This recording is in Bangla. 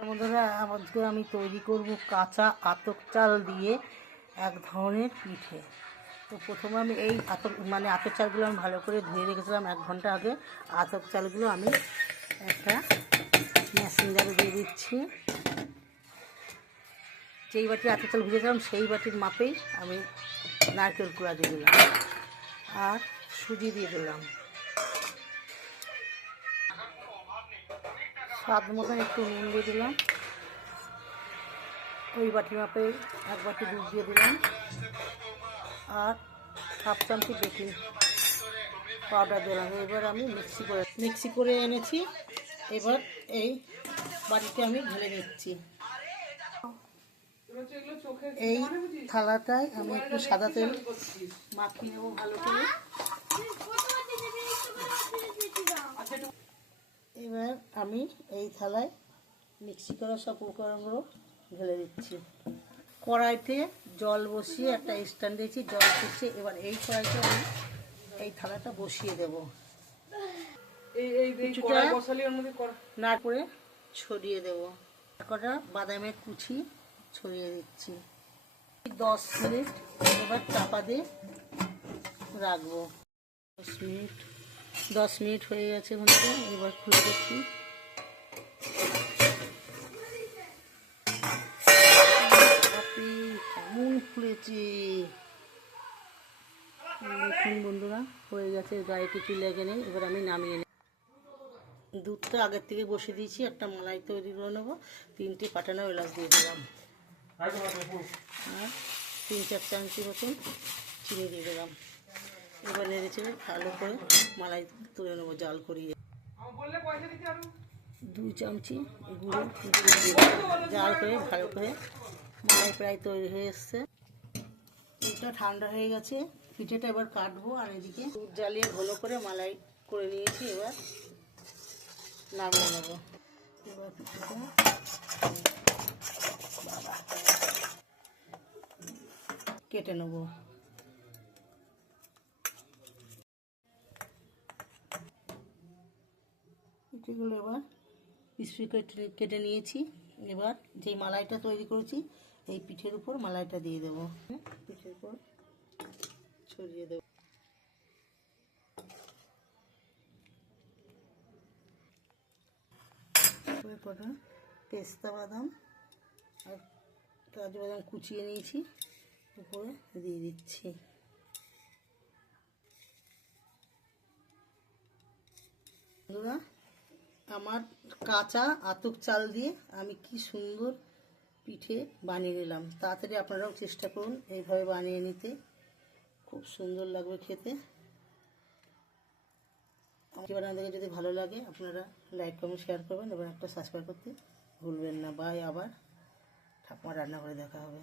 বন্ধুরা, আজকে আমি তৈরি করব কাঁচা আতপ চাল দিয়ে এক ধরনের পিঠে। তো প্রথমে আমি এই আতপ চালগুলো আমি ভালো করে ধুয়ে রেখেছিলাম 1 ঘন্টা আগে। আতপ চালগুলো আমি একটা মেশিন জারে দিয়ে দিচ্ছি। যেই বাটির আতপ চাল ভিজেছিলাম সেই বাটির মাপেই আমি নারকেল কুড়া দিয়ে দিলাম আর সুজি দিয়ে দিলাম। স্বাদ মতন একটু নুন দিয়ে দিলাম। ওই বাটি মাপে 1 বাটি দুধ দিয়ে দিলাম আর হাফ চামচি বেকিং পাউডার দিলাম। এবার আমি মিক্সি করে এনেছি। এবার এই বাটিতে আমি ঢেলে নিচ্ছি। এই থালাটায় আমি একটু সাদা তেল মাখিয়ে নেবো ভালো করে। এবার আমি এই থালায় মিক্সি করা সব উপকরণগুলো ঢেলে দিচ্ছি। কড়াইতে জল বসিয়ে একটা স্ট্যান্ড দিয়েছি, জল ফুটছে। এবার এই কড়াইতে আমি এই থালাটা বসিয়ে দেবো। না করে ছড়িয়ে দেবো। কটা বাদামের কুচি ছড়িয়ে দিচ্ছি। 10 মিনিট এবার চাপা দিয়ে রাখবো। 10 মিনিট হয়ে গেছে বন্ধুরা। এবার খুলে দেখি। কেমন ফুলেছে দেখুন বন্ধুরা। হয়ে গেছে, গায়ে কিছু লেগে নেই। এবার আমি নামিয়ে নেব। দুধটা আগের থেকে বসিয়ে দিয়েছি। একটা মালাই তৈরি করে নেবো। 3টে পাটানো এলাচ দিয়ে দিলাম আর 3-4 চামচি মতন চিনি দিয়ে দিলাম। এবার নেড়ে চেড়ে ভালো করে মালাই তুলে নেবো জাল করিয়ে। 2 চামচি গুঁড়ো দিয়ে জাল করে ভালো করে মালাই প্রায় তৈরি হয়ে এসছে। দুধটা ঠান্ডা হয়ে গেছে। পিঠেটা এবার কাটবো। আর এদিকে দুধ জ্বালিয়ে ভালো করে মালাই করে নিয়েছি। এবার নামিয়ে নেব। এবার পিঠেটা কেটে নেব। পিঠেগুলো এবার পিস কেটে নিয়েছি। এবার যে মালাইটা তৈরি করেছি এই পিঠের উপর মালাইটা দিয়ে দেবো। পিঠের উপর ছড়িয়ে দেবো। কটা পেস্তা বাদাম আর কাজু বাদাম কুচিয়ে নিয়েছি, উপরে দিয়ে দিচ্ছি। বন্ধুরা, আমার কাঁচা আতপ চাল দিয়ে আমি কি সুন্দর পিঠে বানিয়ে নিলাম। তাড়াতাড়ি আপনারাও চেষ্টা করুন এইভাবে বানিয়ে নিতে। খুব সুন্দর লাগবে খেতে। আপনাদের যদি ভালো লাগে আপনারা লাইক কমেন্ট শেয়ার করবেন এবং একটা সাবস্ক্রাইব করতে ভুলবেন না। বাই। আবার ঠাকুমার রান্না করে দেখা হবে।